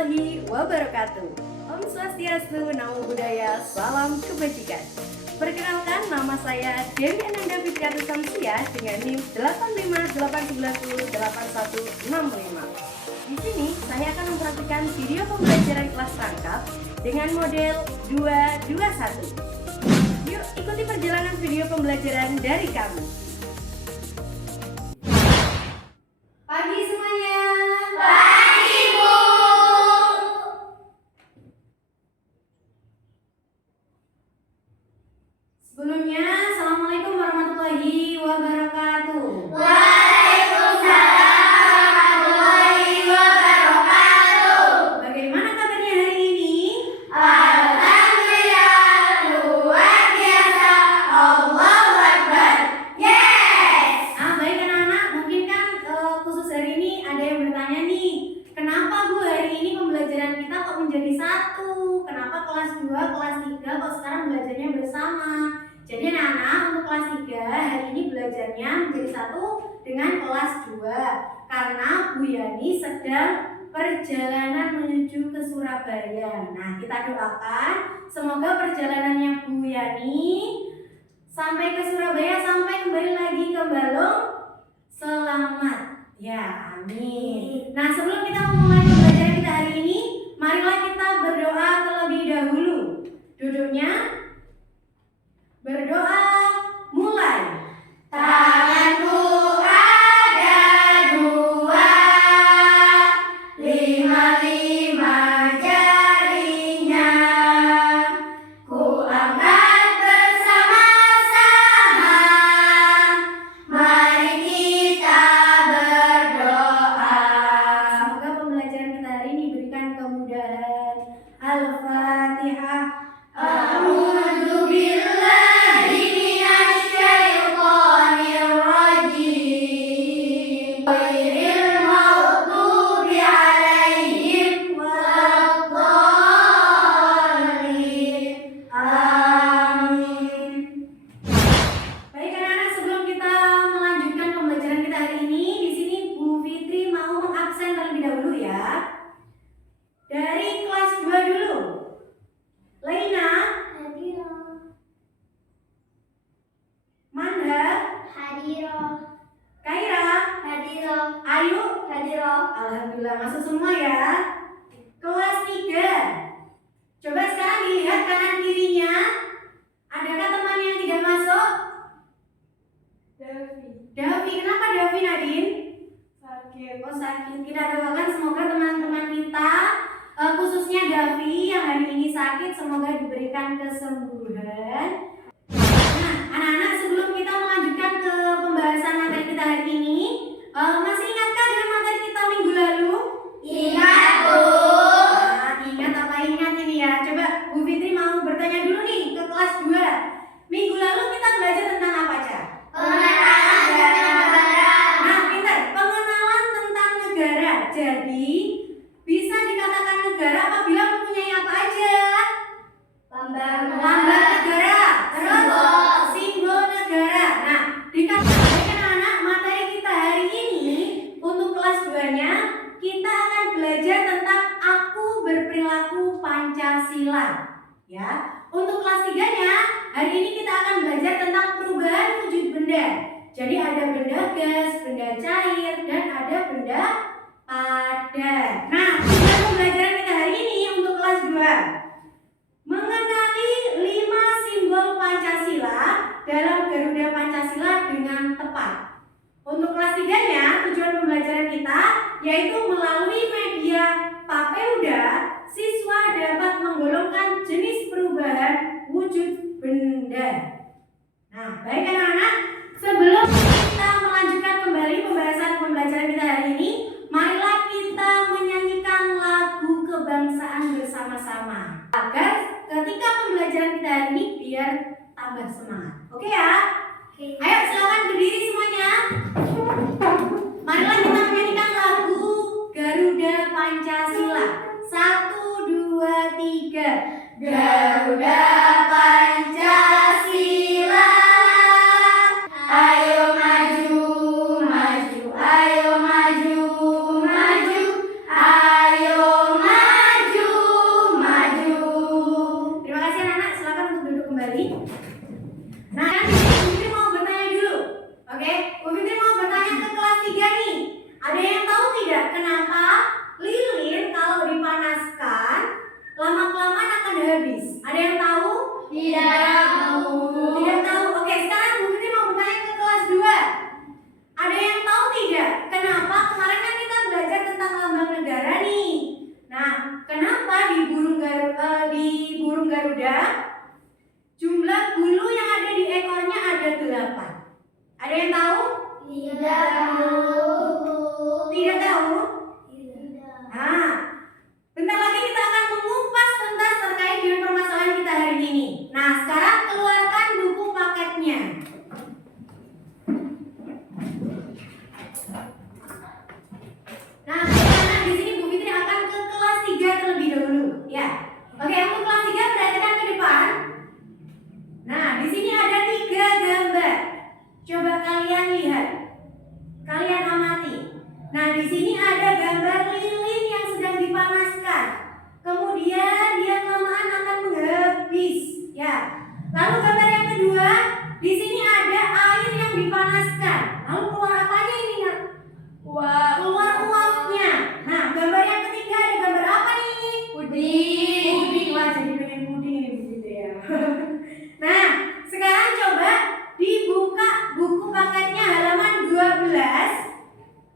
warahmatullahi wabarakatuh. Om Swastiastu, Namo Buddhaya, Salam Kebajikan. Perkenalkan, nama saya Dewi Ananda Fitriati Samsia dengan NIM 8589081165. Di sini saya akan memperhatikan video pembelajaran kelas rangkap dengan model 221. Yuk ikuti perjalanan video pembelajaran dari kami. Pagi semuanya. Pagi, Bu. Sebelumnya, Assalamualaikum warahmatullahi wabarakatuh. Waalaikumsalam warahmatullahi wabarakatuh. Bagaimana kabarnya hari ini? Alhamdulillah, luar biasa. Allahu Akbar. Yes. Baik anak-anak, mungkin kan khusus hari ini ada yang bertanya nih, kenapa Bu hari ini pembelajaran kita kok menjadi satu? Kenapa kelas 2, kelas 3 kok sekarang belajarnya bersama? Jadi anak-anak untuk kelas 3 hari ini belajarnya menjadi satu dengan kelas 2 karena Bu Yani sedang perjalanan menuju ke Surabaya. Nah, kita doakan semoga perjalanannya Bu Yani sampai ke Surabaya, sampai kembali lagi ke Balong selamat. Ya, amin. Nah, sebelum kita memulai pembelajaran kita hari ini, marilah kita berdoa terlebih dahulu. Duduknya berdoa, mulai. Tanganku ada dua, lima jarinya. Ku angkat bersama-sama. Mari kita berdoa. Semoga pembelajaran kita hari ini diberikan kemudahan. Al-Fatihah. A'udzu billahi minasyaitonir rajim. Ghairil maghdubi 'alaihim waladdallin. Amin. Baik anak-anak, sebelum kita melanjutkan pembelajaran kita hari ini, di sini Bu Fitri mau mengabsen terlebih dahulu ya. Dari kelas 2 dulu. Laina, Manda, Kaira, Ayu, alhamdulillah masuk semua ya. Kelas 3. Coba sekarang dilihat kanan kirinya. Adakah teman yang tidak masuk? Davi, kenapa Davi Nadine? Sakit. Oh sakit. Kita doakan semoga teman-teman kita, khususnya Davi yang hari ini sakit, semoga diberikan kesembuhan. Nah, anak-anak, sebelum kita melanjutkan ke pembahasan materi kita hari ini, masih ingatkah dengan materi kita minggu lalu? Ingat, Bu. Nah, ingat apa ingat ini ya? Coba Bu Fitri mau bertanya dulu nih ke kelas 2. Minggu lalu kita belajar tentang apa aja? Pengenalan dari negara. Nah, pintar. Pengenalan tentang negara. Jadi, bisa dikatakan negara apabila mempunyai apa aja? Lambang negara. Terus simbol negara. Nah, dikatakan anak-anak, materi kita hari ini untuk kelas 2-nya kita akan belajar tentang aku berperilaku Pancasila. Ya. Untuk kelas 3-nya hari ini kita akan belajar tentang perubahan wujud benda. Jadi ada benda gas, benda cair, dan ada benda padat. Nah, tujuan pembelajaran kita hari ini untuk kelas 2 mengenali 5 simbol Pancasila dalam Garuda Pancasila dengan tepat. Untuk kelas 3-nya, tujuan pembelajaran kita yaitu melalui media Papeuda, siswa dapat menggolongkan jenis perubahan wujud benda. Nah, baik anak-anak, sebelum kita melanjutkan kembali pembahasan pembelajaran kita hari ini, marilah kita menyanyikan lagu kebangsaan bersama-sama agar ketika pembelajaran kita hari ini biar tambah semangat. Oke ya? Ayo silakan berdiri semuanya. Marilah kita menyanyikan lagu Garuda Pancasila. 1, 2, 3. Garuda Pancasila, ayo maju, maju, ayo maju, maju, ayo maju. kenapa lilin kalau dipanaskan lama-kelamaan akan habis? Ada yang tahu? Tidak tahu. Tidak tahu. Oke, sekarang Bu Fitri mau bertanya ke kelas 2. Ada yang tahu tidak? Kenapa kemarin kan kita belajar tentang lambang negara nih. Nah, kenapa di burung Garuda jumlah bulu yang ada di ekornya ada 8? Ada yang tahu? Tidak tahu. Tidak tahu? Tidak. Nah, bentar lagi kita akan mengupas tuntas terkait dengan permasalahan kita hari ini. Nah, sekarang keluarkan buku paketnya. Nah, karena di sini Bu Fitri akan ke kelas 3 terlebih dahulu, ya. Oke, untuk kelas 3 perhatikan ke depan. Nah, di sini ada 3 gambar. Coba kalian lihat. Kalian amati. Nah, di sini ada gambar lilin yang sedang dipanaskan. Kemudian dia kelamaan akan menghabis, ya. Lalu gambar yang kedua, di sini ada air yang dipanaskan. Lalu keluar apanya ini, Nak? Uap. Keluar uapnya. Nah, gambar yang ketiga ada gambar apa nih? Puding. Puding. Wah, jadi pengen puding ini begitu ya. Nah, sekarang coba dibuka buku paketnya halaman 12.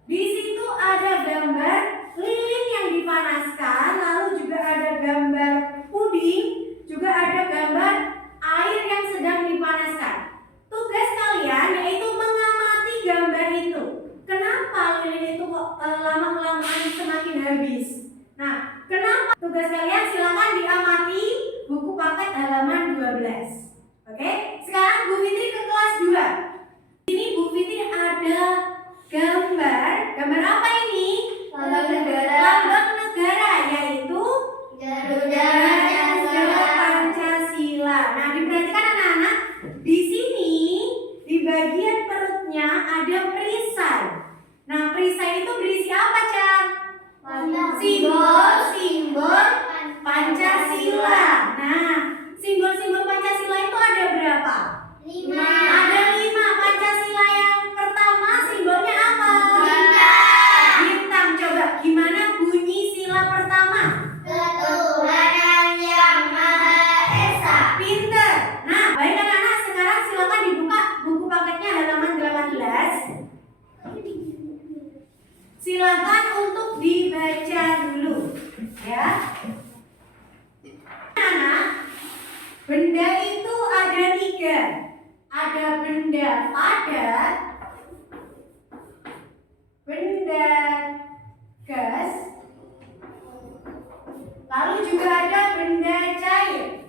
Di situ ada gambar lilin yang dipanaskan, lalu juga ada gambar puding, juga ada gambar air yang sedang dipanaskan. Tugas kalian yaitu mengamati gambar itu. Kenapa lilin itu kok lama-kelamaan semakin habis? Nah, kenapa? Tugas kalian silakan diamati buku paket halaman 12. Oke, sekarang Bu Fitri ke kelas 2. Di sini Bu Fitri ada gambar apa ini? Lambang negara. Lambang negara, yaitu Garuda Pancasila. Nah, diperhatikan anak-anak, di sini di bagian perutnya ada perisai. Nah, perisai itu berisi apa, Cak? Simbol-simbol Pancasila. Nah, simbol-simbol Pancasila itu ada berapa? 5. Ada 5. Pancasila yang pertama simbolnya apa? Bintang. Bintang. Coba gimana bunyi sila pertama? Ketuhanan Yang Maha Esa. Pinter. Nah, baik anak-anak, sekarang silakan dibuka buku paketnya halaman 18. Silakan untuk dibaca dulu, ya. Anak, benda itu ada 3. Ada benda padat, benda gas, lalu juga ada benda cair.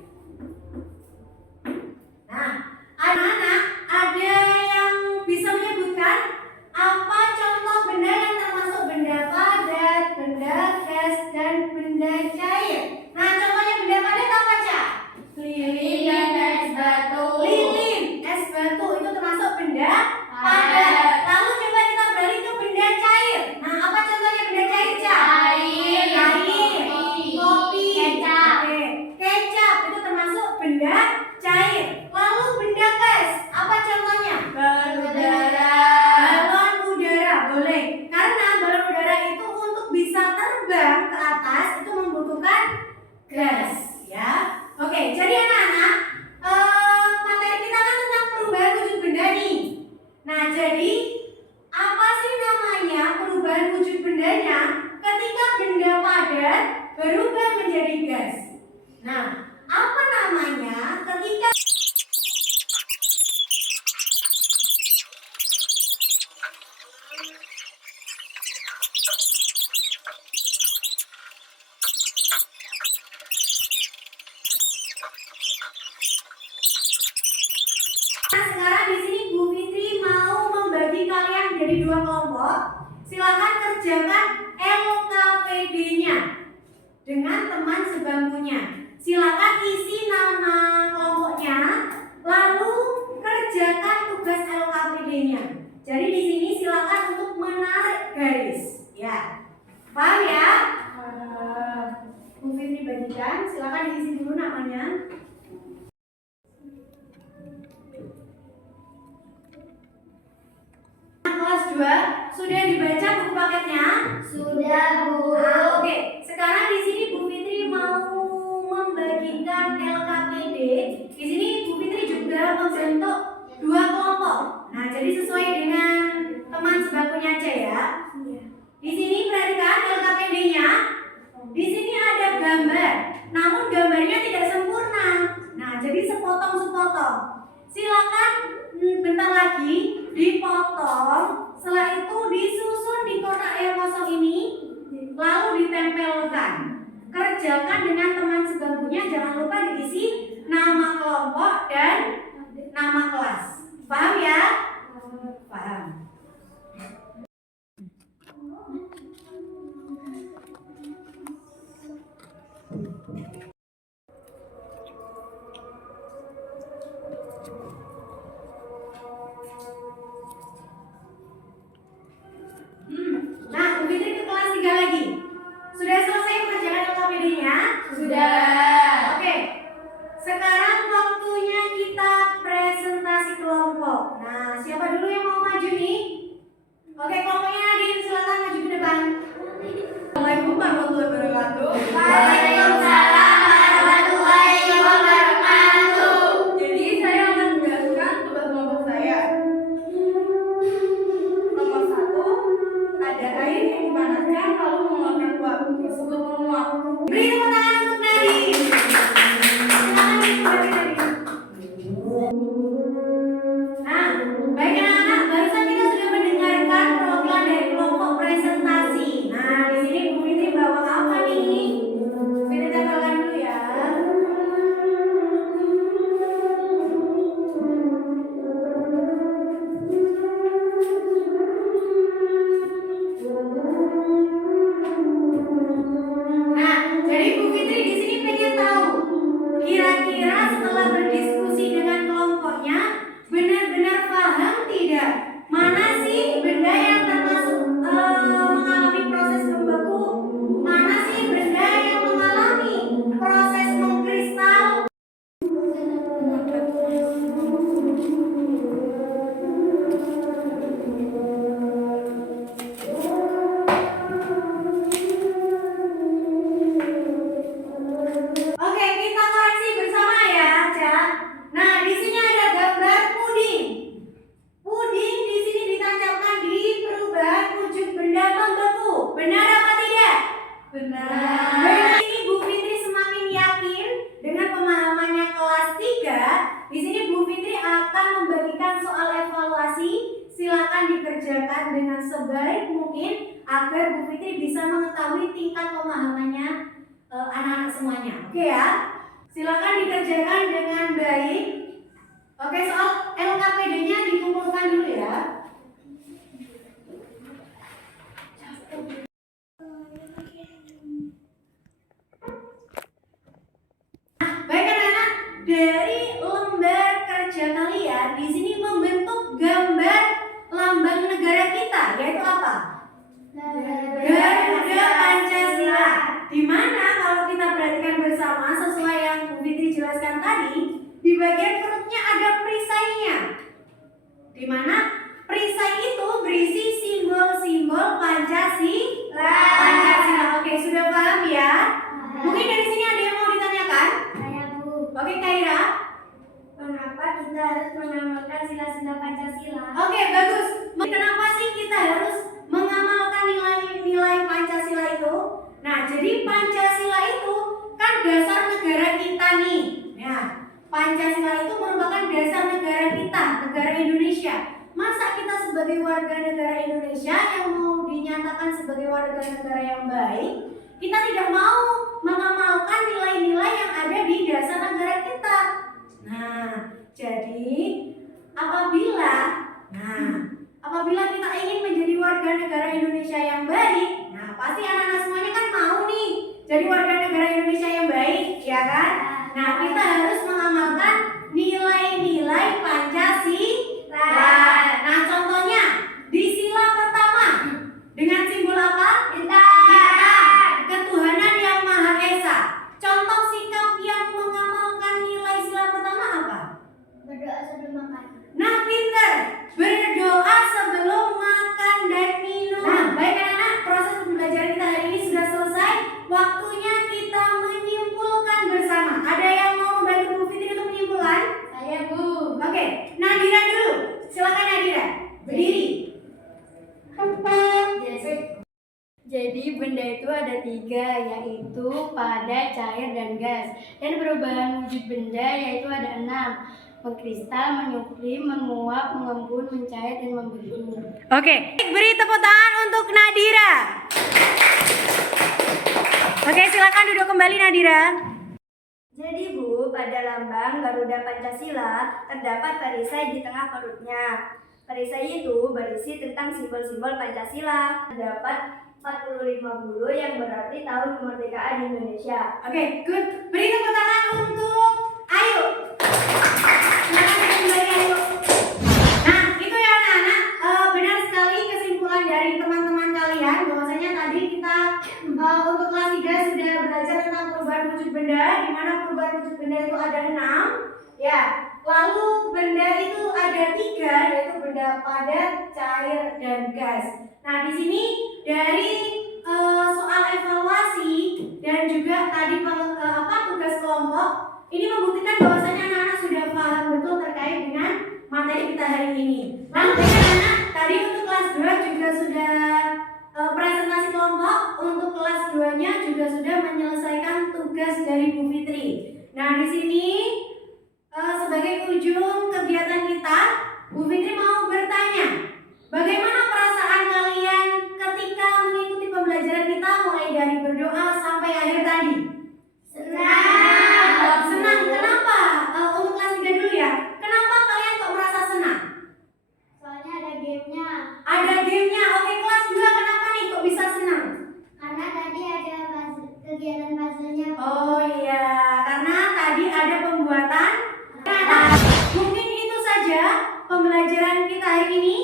Nah, anak-anak, ada yang bisa menyebutkan apa contoh benda yang termasuk benda padat, benda gas, dan benda cair? Nah, contohnya benda padat apa, Cak? Lilin dan es batu. Lilin, es batu itu termasuk benda padat. Lalu coba kita beralih ke benda cair. Nah, apa contohnya benda cair, Cak? Air. Kopi, Kecap. Oke. Kecap itu termasuk benda cair. Lalu benda gas, apa contohnya? Balon udara. Balon udara, boleh. Karena balon udara itu untuk bisa terbang ke atas itu membutuhkan gas, ya. Oke, jadi anak-anak, materi kita kan tentang perubahan wujud benda nih. Nah, jadi apa sih namanya perubahan wujud bendanya ketika benda padat berubah menjadi gas? Nah, apa namanya ketika sekarang di sini Bu Fitri mau membagi kalian jadi 2 kelompok. Silakan kerjakan LKPD-nya dengan teman sebangkunya. Silakan isi nama kelompoknya, lalu kerjakan tugas LKPD-nya. Jadi di sini silakan untuk menarik garis, ya. Paham ya? Bu Fitri bagikan, silakan diisi dulu namanya. Kelas 2, sudah dibaca buku paketnya? Sudah. Sudah, Bu. Nah, oke. Sekarang di sini Bu Fitri mau membagikan LKPD. Di sini Bu Fitri juga membentuk dua kelompok. Nah, jadi sesuai dengan teman sebakunya aja ya. Di sini perhatikan LKPD-nya. Di sini ada gambar, namun gambarnya tidak sempurna. Nah, jadi sepotong-sepotong. Silakan bentar lagi dipotong. Setelah itu disusun di kotak yang kosong ini, lalu ditempelkan. Kerjakan dengan teman sebangkunya. Jangan lupa diisi nama kelompok dan nama kelas. Paham ya? Paham. Nah, Bu Fitri ke kelas 3 lagi. Sudah selesai pengerjaan LKPD-nya? Sudah. Oke. Sekarang waktunya kita presentasi kelompok. Nah, siapa dulu yang mau maju nih? Oke, kelompoknya Nadine, silakan maju ke depan. Assalamualaikum warahmatullahi wabarakatuh. Waalaikumsalam warahmatullahi wabarakatuh. Jadi saya akan menjelaskan tugas kelompok saya. Nomor 1, ada air yang dipanaskan lalu mengeluarkan uap. Disebut menguap. Beri tepuk tangan untuk Nadine. Silakan dimulai Nadine. Nah, baik anak-anak, barusan kita sudah mendengarkan perwakilan dari kelompok presentasi. Nah, di sini Bu Fitri bawa apa nih? Bu Fitri tempelkan dulu ya. Nah, jadi Bu Fitri di sini pengen tahu, kira-kira setelah berdiskusi dengan kelompoknya, benar-benar paham tidak? Mana sih benda yang termasuk mengalami proses membeku? Mana sih benda yang mengalami proses mengkristal? Oke, kita koreksi bersama ya, Cak. Nah, di sini ada gambar puding. Puding di sini ditancapkan di perubahan wujud benda membeku. Benar apa tidak? Benar. Ini Bu Fitri semakin yakin dengan pemahamannya kelas 3. Di sini Bu Fitri akan membagikan soal evaluasi. Silakan dikerjakan dengan sebaik mungkin agar Bu Fitri bisa mengetahui tingkat pemahamannya anak-anak semuanya. Oke ya? Silakan dikerjakan dengan baik. Oke, soal LKPD-nya dikumpulkan dulu ya. Nah, baik anak-anak, dari lembar kerja kalian di sini membentuk gambar lambang negara kita, yaitu apa? Garuda Pancasila. Di mana kalau kita perhatikan bersama sesuai yang Bu Fitri jelaskan tadi, di bagian perutnya ada perisainya. Di mana perisai itu berisi simbol-simbol Pancasila. Oke, sudah paham ya? Mungkin dari sini ada yang mau ditanyakan? Saya, Bu. Oke, Kaira. Mengapa kita harus mengamalkan sila-sila Pancasila? Oke, bagus. Kenapa sih kita harus mengamalkan nilai-nilai Pancasila itu? Nah, jadi Pancasila itu kan dasar negara kita nih. Ya, Pancasila itu merupakan dasar negara kita, negara Indonesia. Masa kita sebagai warga negara Indonesia yang mau dinyatakan sebagai warga negara yang baik, kita tidak mau mengamalkan nilai-nilai yang ada di dasar negara kita. Nah, jadi apabila kita ingin menjadi warga negara Indonesia yang baik, nah pasti anak-anak semuanya kan mau nih jadi warga negara Indonesia yang baik, ya kan? Nah, kita harus mengamalkan nilai-nilai Pancasila. Nah, contohnya di sila pertama dengan simbol apa? Bintang. Ketuhanan yang Maha Esa. Contoh sikap yang mengamalkan nilai sila pertama apa? Berdoa sebelum makan. Nah, pinter. Berdoa sebelum makan dan minum. Nah, baik anak-anak, proses pembelajaran kita Jadi benda itu ada 3, yaitu padat, cair, dan gas. Dan perubahan wujud benda yaitu ada 6. Mengkristal, menyuklim, menguap, mengembun, mencair, dan membeku. Oke, beri tepuk tangan untuk Nadira. Oke, silakan duduk kembali Nadira. Jadi Bu, pada lambang Garuda Pancasila terdapat perisai di tengah perutnya. Perisai itu berisi tentang simbol-simbol Pancasila. Terdapat 45 bulu yang berarti tahun kemerdekaan Indonesia. Oke, good. Beri tepuk tangan untuk Ayu. Silakan kembali Ayu. Nah, itu ya anak-anak. Benar sekali kesimpulan dari teman-teman kalian bahwasanya tadi kita untuk kelas 3 sudah belajar tentang perubahan wujud benda, di mana perubahan wujud benda itu ada 6. Ya, lalu benda itu ada 3, yaitu benda padat, cair, dan gas. Nah, di sini dari soal evaluasi dan juga tadi tugas kelompok ini membuktikan bahwasanya anak-anak sudah paham betul terkait dengan materi kita hari ini. Nah, anak-anak tadi untuk kelas 2 juga sudah presentasi kelompok, untuk kelas 2-nya juga sudah menyelesaikan tugas dari Bu Fitri. Nah, di sini sebagai ujung kegiatan kita, Bu Fitri mau bertanya, bagaimana perasaan kalian ketika mengikuti pembelajaran kita mulai dari berdoa sampai akhir tadi? Senang. Senang. Kenapa? Untuk kelas 3 dulu ya. Kenapa kalian kok merasa senang? Soalnya ada gamenya. Ada gamenya. Oke, kelas 2 kenapa nih kok bisa senang? Karena tadi ada kegiatan puzzle-nya. Oh iya, karena tadi ada pembuatan. Nah, mungkin itu saja pembelajaran kita hari ini.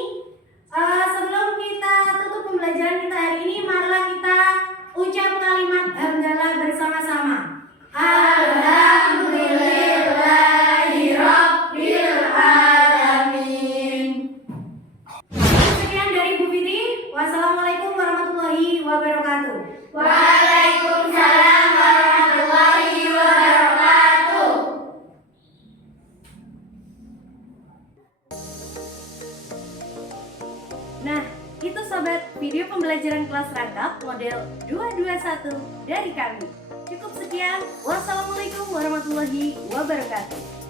Sebelum kita tutup pembelajaran kita hari ini, marilah kita ucap kalimat hamdalah bersama-sama. Alhamdulillahirabbil alamin. Sekian dari Bu Fitri. Wassalamualaikum warahmatullahi wabarakatuh. Waalaikumsalam warahmatullahi wabarakatuh. Nah, itu sobat video pembelajaran kelas rangkap model 221 dari kami. Cukup sekian. Wassalamualaikum warahmatullahi wabarakatuh.